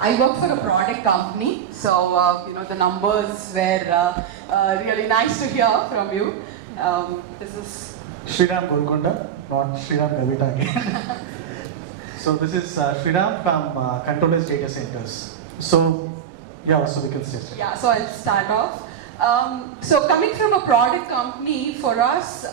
I work for a product company, so the numbers were really nice to hear from you. This is Sriram Golconda, not Sriram Gavita again. So this is Sriram from Controllers Data Centers. So yeah, so we can start. yeah. So I'll start off. So coming from a product company, for us,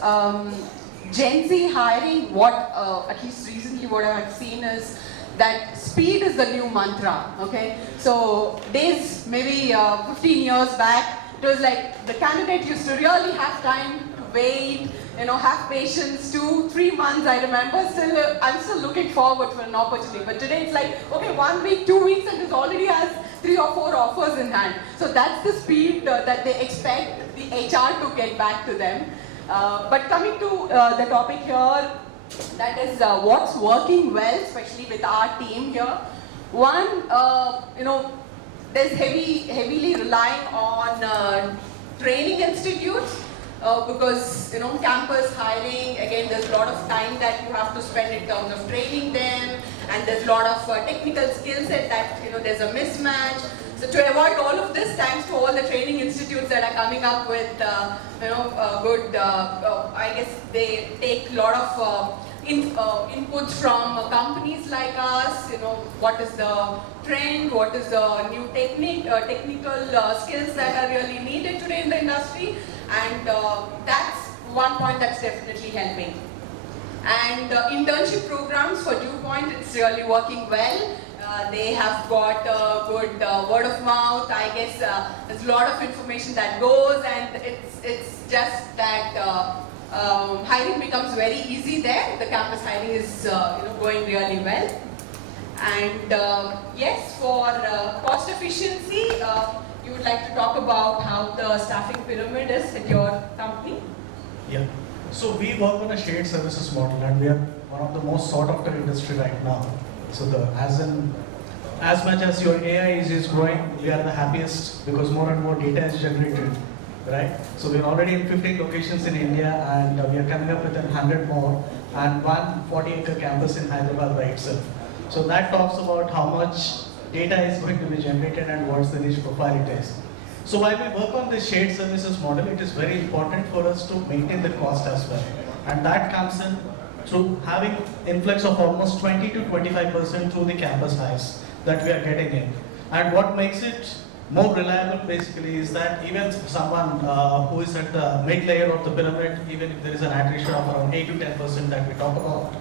Gen Z hiring, what at least recently what I've seen is that speed is the new mantra. Okay, so days maybe 15 years back, it was like the candidate used to really have time to wait, have patience. 2-3 months, I remember. I'm still looking forward for an opportunity. But today it's like, okay, 1 week, 2 weeks, and it already has 3 or 4 offers in hand. So that's the speed that they expect the HR to get back to them. But coming to the topic here, that is what's working well, especially with our team here. One, there's heavily relying on training institutes. Because campus hiring, again, there's a lot of time that you have to spend in terms of training them, and there's a lot of technical skill set that there's a mismatch. So to avoid all of this, thanks to all the training institutes that are coming up with good, I guess they take a lot of inputs from companies like us. What is the trend, what is the new technical skills that are really needed today in the industry, and that's one point that's definitely helping. And internship programs for DuPont, it's really working well. They have got a good word of mouth. I guess there's a lot of information that goes, and it's just that hiring becomes very easy there. The campus hiring is going really well. And yes, for cost efficiency, you would like to talk about how the staffing pyramid is at your company? Yeah. So we work on a shared services model, and we are one of the most sought after industry right now. So as much as your AI is growing, we are the happiest because more and more data is generated, right? So we're already in 15 locations in India, and we are coming up with 100 more, and one 40-acre campus in Hyderabad by itself. So that talks about how much data is going to be generated and what's the niche profile it is. So while we work on this shared services model, it is very important for us to maintain the cost as well. And that comes in through having influx of almost 20 to 25% through the campus hires that we are getting in. And what makes it more reliable basically is that even someone who is at the mid layer of the pyramid, even if there is an attrition of around 8 to 10% that we talk about.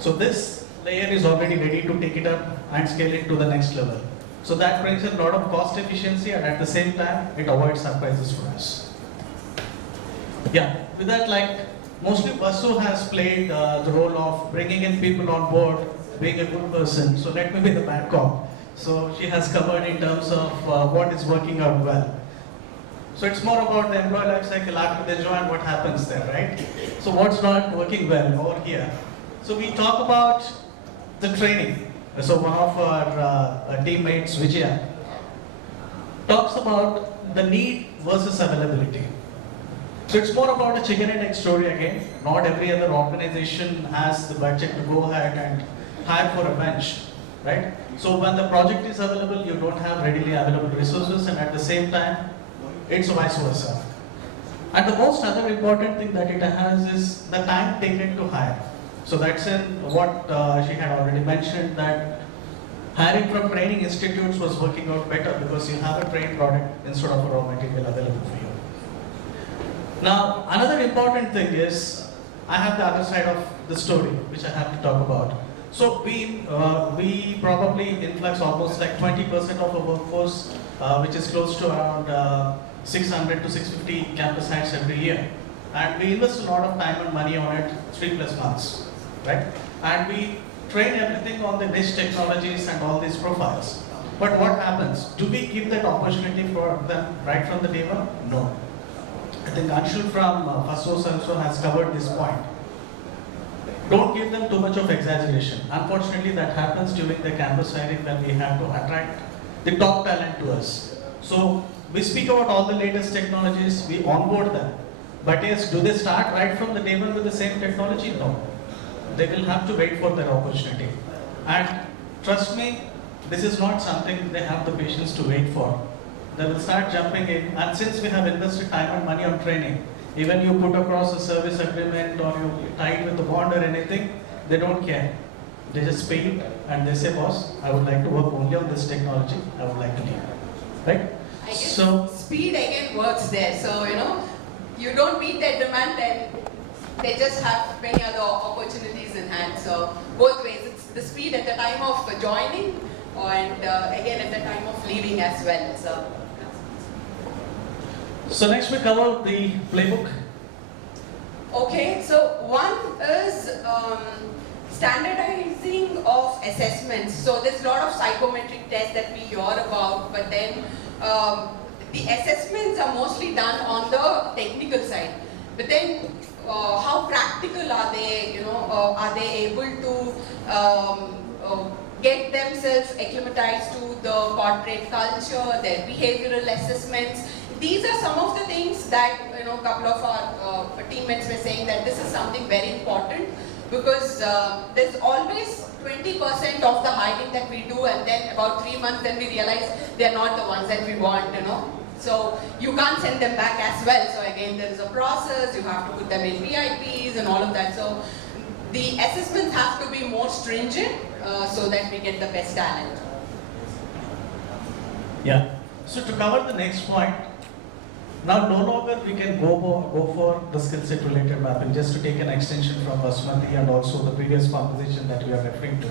So this layer is already ready to take it up and scale it to the next level. So that brings in a lot of cost efficiency, and at the same time, it avoids surprises for us. Yeah, with that, mostly Vasu has played the role of bringing in people on board, being a good person. So let me be the bad cop. So she has covered in terms of what is working out well. So it's more about the employee life cycle after they join, what happens there, right? So what's not working well over here? So we talk about the training. So one of our teammates, Vijaya, talks about the need versus availability. So it's more about a chicken and egg story again. Not every other organization has the budget to go ahead and hire for a bench, right? So when the project is available, you don't have readily available resources, and at the same time, it's vice versa. And the most other important thing that it has is the time taken to hire. So that's in what she had already mentioned, that hiring from training institutes was working out better because you have a trained product instead of a raw material available for you. Now, another important thing is, I have the other side of the story, which I have to talk about. So we probably influx almost 20% of our workforce, which is close to around 600 to 650 campus hires every year. And we invest a lot of time and money on it, 3+ months, right? And we train everything on the niche technologies and all these profiles. But what happens? Do we give that opportunity for them right from the day one? No. I think Anshul from Fasos also has covered this point. Don't give them too much of exaggeration. Unfortunately, that happens during the campus hiring when we have to attract the top talent to us. So we speak about all the latest technologies, we onboard them. But yes, do they start right from the day one with the same technology? No. They will have to wait for their opportunity. And trust me, this is not something they have the patience to wait for. They will start jumping in, and since we have invested time and money on training, even you put across a service agreement or you tie it with a bond or anything, they don't care. They just pay it and they say, boss, I would like to work only on this technology, I would like to leave. Right? I guess So, speed again works there. So, you don't meet their demand, then they just have many other opportunities in hand. So, both ways, it's the speed at the time of joining and again at the time of leaving as well. so next we cover the playbook. Okay, so one is standardizing of assessments. So there's a lot of psychometric tests that we hear about, but then the assessments are mostly done on the technical side. But then how practical are they? Are they able to get themselves acclimatized to the corporate culture, their behavioral assessments? These are some of the things that a couple of our teammates were saying that this is something very important, because there's always 20% of the hiring that we do, and then about 3 months then we realize they're not the ones that we want, So you can't send them back as well. So again, there is a process, you have to put them in VIPs and all of that. So the assessments have to be more stringent so that we get the best talent. Yeah. So to cover the next point, now no longer we can go for the skill set related mapping, just to take an extension from Basmati and also the previous conversation that we are referring to.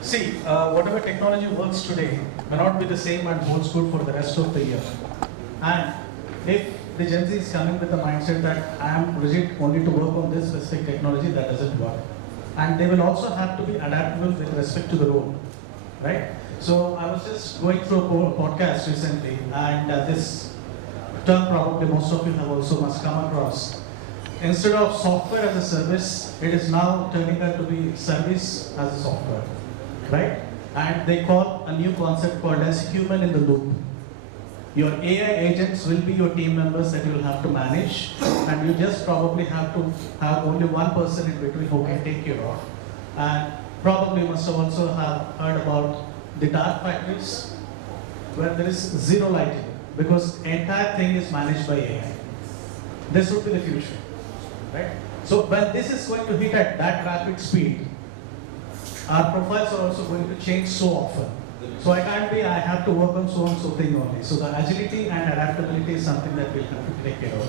See, whatever technology works today may not be the same and holds good for the rest of the year. And if the Gen Z is coming with the mindset that I am rigid only to work on this specific technology, that doesn't work. And they will also have to be adaptable with respect to the role, right? So I was just going through a podcast recently, and this term probably most of you have also must come across. Instead of software as a service, it is now turning out to be service as a software, right? And they call a new concept called as human in the loop. Your AI agents will be your team members that you will have to manage, and you just probably have to have only one person in between who can take care of. And probably must have also have heard about the dark factories where there is zero lighting, because entire thing is managed by AI. This would be the future, right? So when this is going to hit at that rapid speed, our profiles are also going to change so often. So I have to work on so and so thing only. So the agility and adaptability is something that we'll have to take care of.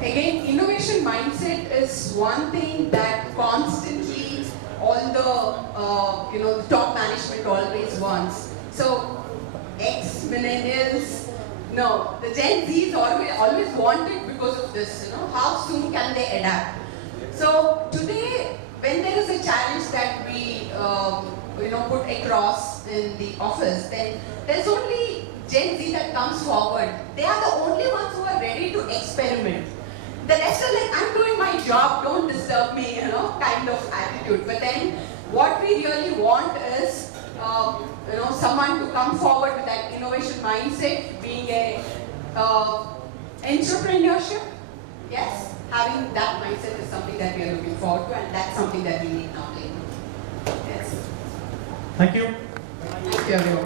Again, innovation mindset is one thing that constantly all the top management always wants. So ex-millennials, no, the Gen Zs always wanted because of this, how soon can they adapt? So today, when there is a challenge that we put across in the office, then there's only Gen Z that comes forward. They are the only ones who are ready to experiment. The rest are like, I'm doing my job, don't disturb me, kind of attitude. But then what we really want is someone to come forward with that innovation mindset, being a entrepreneurship. Yes, having that mindset is something that we are looking forward to, and that's something that we need now. Yes. Thank you. Thank you, everyone.